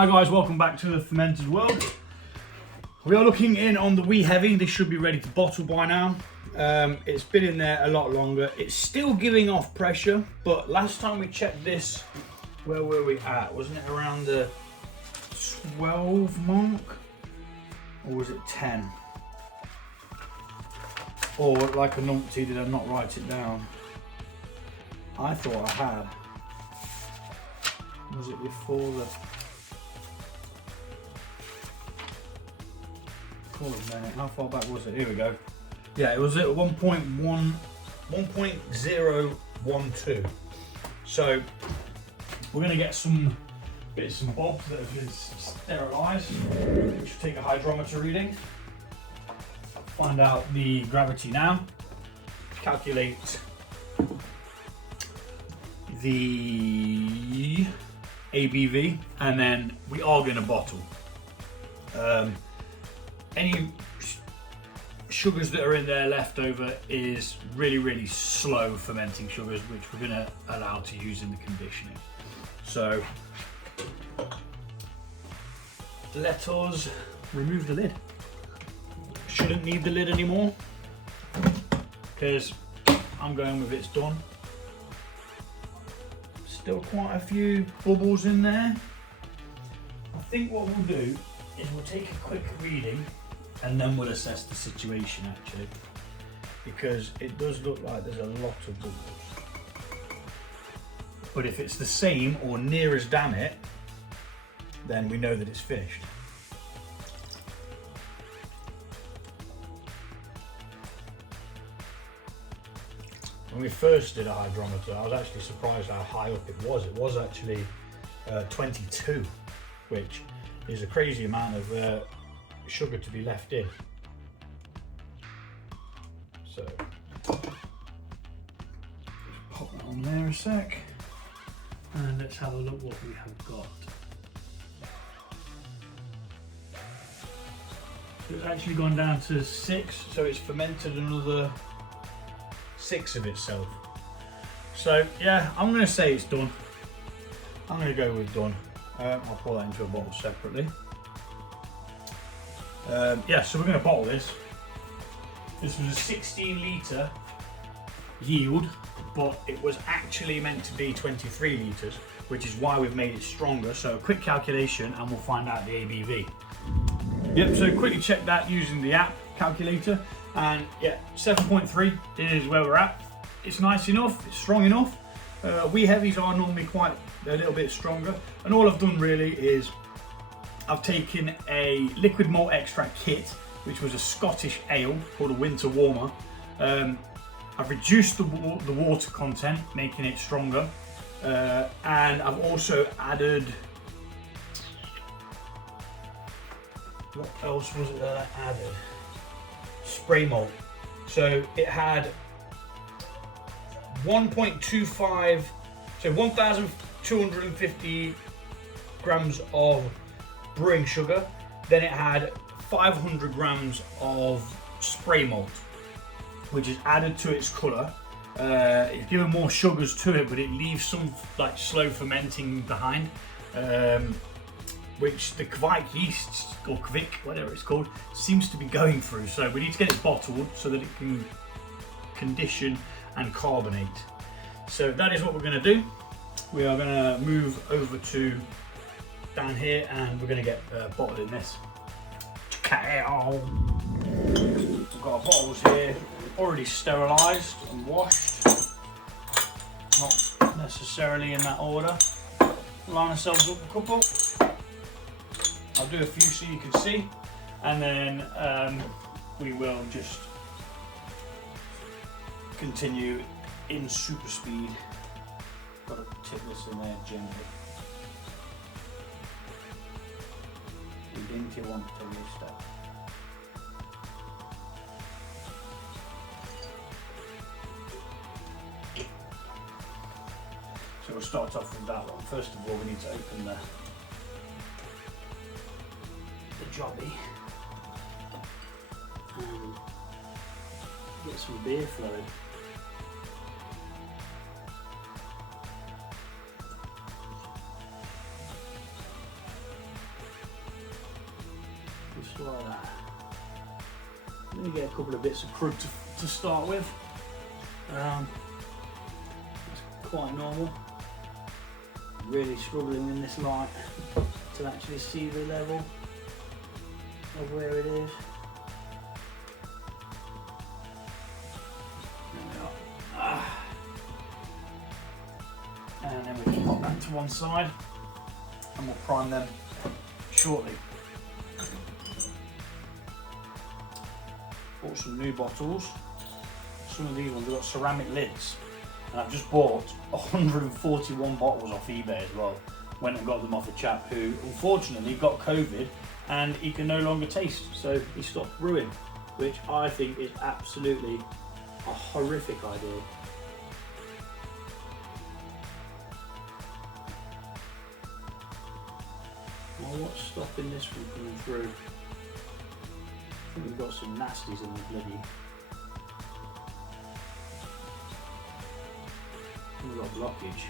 Hi guys, welcome back to the fermented world. We are looking in on the wee heavy. This should be ready to bottle by now. It's been in there a lot longer. It's still giving off pressure, but last time we checked this, where were we at? Wasn't it around the 12 mark? Or was it 10? Or like a numpty, did I not write it down? I thought I had. Was it before the... How far back was it? Here we go. Yeah, it was at 1.012. So we're going to get some bits and bobs that have been sterilised, which will take a hydrometer reading, find out the gravity now, calculate the ABV, and then we are going to bottle. Any sugars that are in there left over is really slow fermenting sugars, which we're going to allow to use in the conditioning. So let us remove the lid. Shouldn't need the lid anymore because I'm going with it's done. Still quite a few bubbles in there. I think what we'll do is we'll take a quick reading and then we'll assess the situation actually, because it does look like there's a lot of bubbles. But if it's the same or near as damn it, then we know that it's finished. When we first did a hydrometer, I was actually surprised how high up it was. It was actually 22, which is a crazy amount of sugar to be left in. So just pop that on there a sec, and let's have a look what we have got. So it's actually gone down to 6, so it's fermented another 6 of itself. So yeah, I'm going to say it's done. I'm going to go with done. I'll pour that into a bottle separately. Yeah, so we're going to bottle this. This was a 16 litre yield, but it was actually meant to be 23 litres, which is why we've made it stronger. So a quick calculation and we'll find out the ABV. Yep, so quickly check that using the app calculator, and yeah, 7.3 is where we're at. It's nice enough, it's strong enough. Wee heavies are normally quite a little bit stronger, and all I've done really is I've taken a liquid malt extract kit, which was a Scottish ale called a winter warmer. I've reduced the water content, making it stronger, and I've also added, what else was it that I added? Spray malt. So it had 1.25, so 1,250 grams of brewing sugar. Then it had 500 grams of spray malt, which is added to its colour. It's given more sugars to it, but it leaves some like slow fermenting behind, which the Kvike yeast, or Kvik, whatever it's called, seems to be going through. So we need to get it bottled so that it can condition and carbonate. So that is what we're going to do. We are going to move over to down here and we're going to get bottled in this. We've got our bottles here already sterilised and washed, not necessarily in that order. Line ourselves up a couple. I'll do a few so you can see, and then we will just continue in super speed. Got to tip this in there gently. You didn't want to waste that. So we'll start off with that one. First of all, we need to open the jobby and get some beer flowing. I'm going to get a couple of bits of crud to start with. It's quite normal. Really struggling in this light to actually see the level of where it is. There we are. And then we just pop that to one side and we'll prime them shortly. Bought some new bottles. Some of these ones have got ceramic lids. And I've just bought 141 bottles off eBay as well. Went and got them off a chap who unfortunately got COVID and he can no longer taste. So he stopped brewing, which I think is absolutely a horrific idea. Now what's stopping this from coming through? I think we've got some nasties in the bloody. We've got blockage.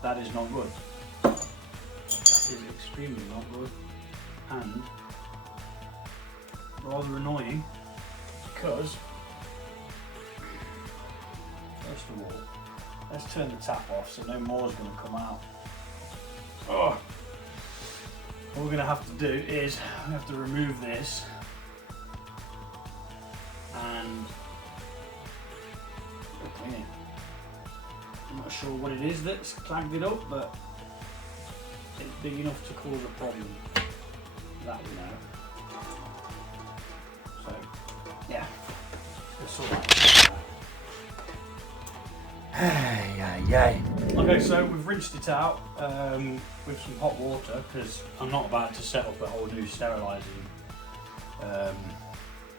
That is not good. That is extremely not good. And rather annoying because, first of all, let's turn the tap off so no more is going to come out. Oh. What we're going to have to do is we have to remove this and clean it. I'm not sure what it is that's clagged it up, but it's big enough to cause a problem. That we know. So, yeah, let's sort that out. Okay, so we've rinsed it out with some hot water because I'm not about to set up a whole new sterilising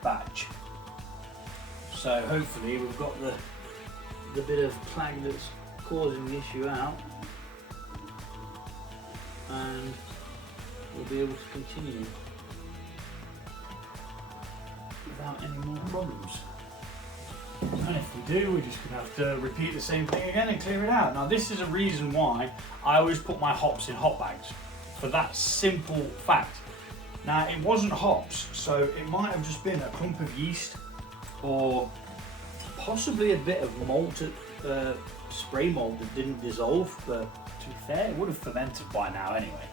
batch. So hopefully we've got the bit of clag that's causing the issue out, and we'll be able to continue without any more problems. And if we do, we're just going to have to repeat the same thing again and clear it out. Now this is a reason why I always put my hops in hop bags, for that simple fact. Now it wasn't hops, so it might have just been a clump of yeast or possibly a bit of malt, spray malt that didn't dissolve, but to be fair, it would have fermented by now anyway.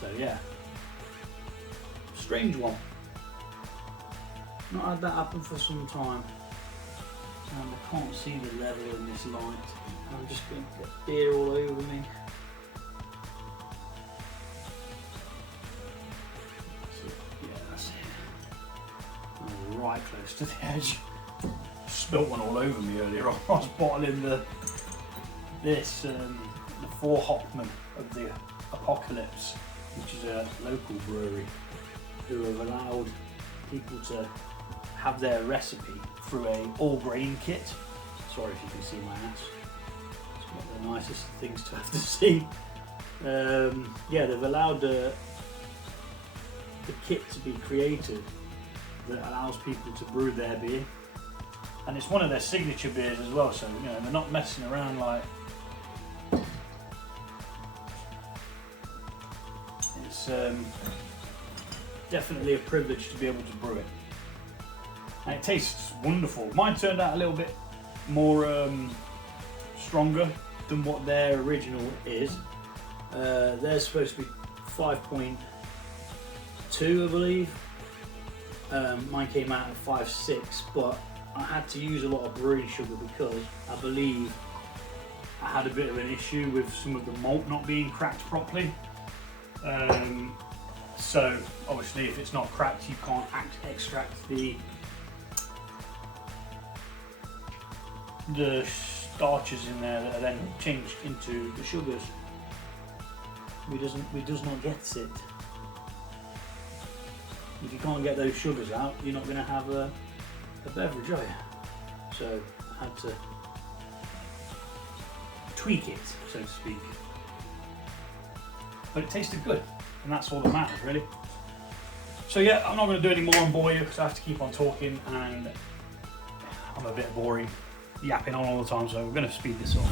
So yeah, strange one. Not had that happen for some time. And I can't see the level in this light. I'm just going to get beer all over me. That's it. Yeah, that's it. I'm right close to the edge. Spilt one all over me earlier on. I was bottling the 4 Hopman of the Apocalypse, which is a local brewery who have allowed people to have their recipe through a all grain kit. Sorry if you can see my ass. It's not the nicest things to have to see. Yeah, they've allowed the kit to be created that allows people to brew their beer. And it's one of their signature beers as well, so you know they're not messing around like. It's definitely a privilege to be able to brew it. And it tastes wonderful. Mine turned out a little bit more stronger than what their original is. They're supposed to be 5.2, I believe. Mine came out at 5.6, but I had to use a lot of brewing sugar because I believe I had a bit of an issue with some of the malt not being cracked properly. So obviously if it's not cracked, you can't extract the starches in there that are then changed into the sugars. We does not get it. If you can't get those sugars out, you're not going to have a beverage, are you? So I had to tweak it, so to speak. But it tasted good, and that's all that matters, really. So yeah, I'm not going to do any more and bore you because I have to keep on talking, and I'm a bit boring, yapping on all the time, so we're going to speed this up.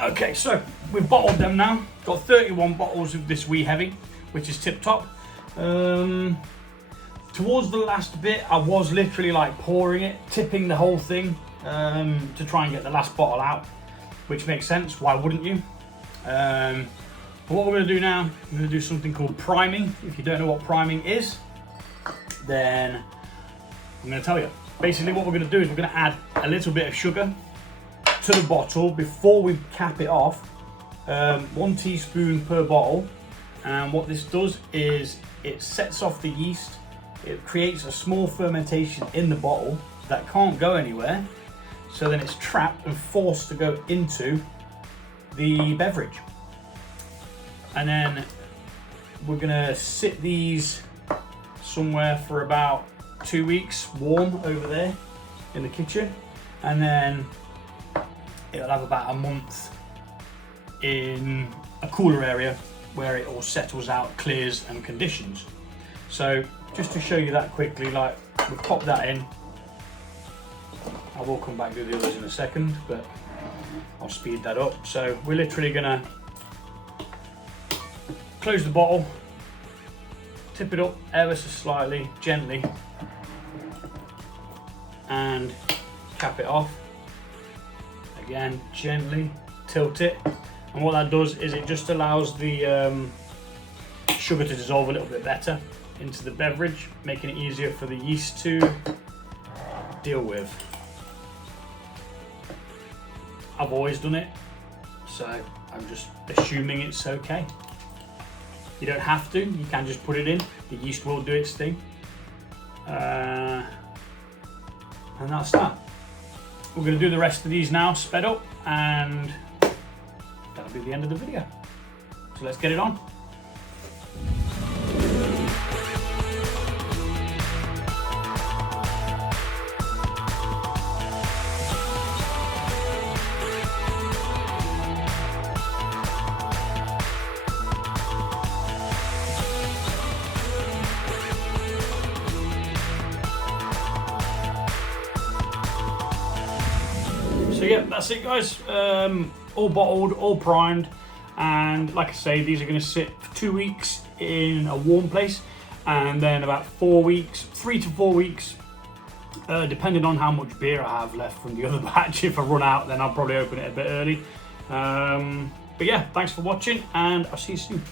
Okay, so we've bottled them now. Got 31 bottles of this wee heavy, which is tip top. Towards the last bit, I was literally like pouring it, tipping the whole thing to try and get the last bottle out, which makes sense. Why wouldn't you? But what we're going to do now, we're going to do something called priming. If you don't know what priming is, then I'm going to tell you. Basically, what we're going to do is we're going to add a little bit of sugar to the bottle before we cap it off. 1 teaspoon per bottle. And what this does is it sets off the yeast. It creates a small fermentation in the bottle that can't go anywhere. So then it's trapped and forced to go into the beverage. And then we're gonna sit these somewhere for about 2 weeks warm over there in the kitchen. And then it'll have about a month in a cooler area where it all settles out, clears and conditions. So just to show you that quickly, like we've popped that in. I will come back to the others in a second, but I'll speed that up. So we're literally gonna close the bottle, tip it up ever so slightly, gently, and cap it off. Again, gently tilt it. And what that does is it just allows the sugar to dissolve a little bit better into the beverage, making it easier for the yeast to deal with. I've always done it, so I'm just assuming it's okay. You don't have to, you can just put it in, the yeast will do its thing. And that's that. We're going to do the rest of these now, sped up, and that'll be the end of the video. So let's get it on. So yeah, that's it guys, all bottled, all primed, and like I say, these are going to sit for 2 weeks in a warm place, and then about 4 weeks, 3 to 4 weeks, depending on how much beer I have left from the other batch. If I run out, then I'll probably open it a bit early. But yeah, thanks for watching, and I'll see you soon.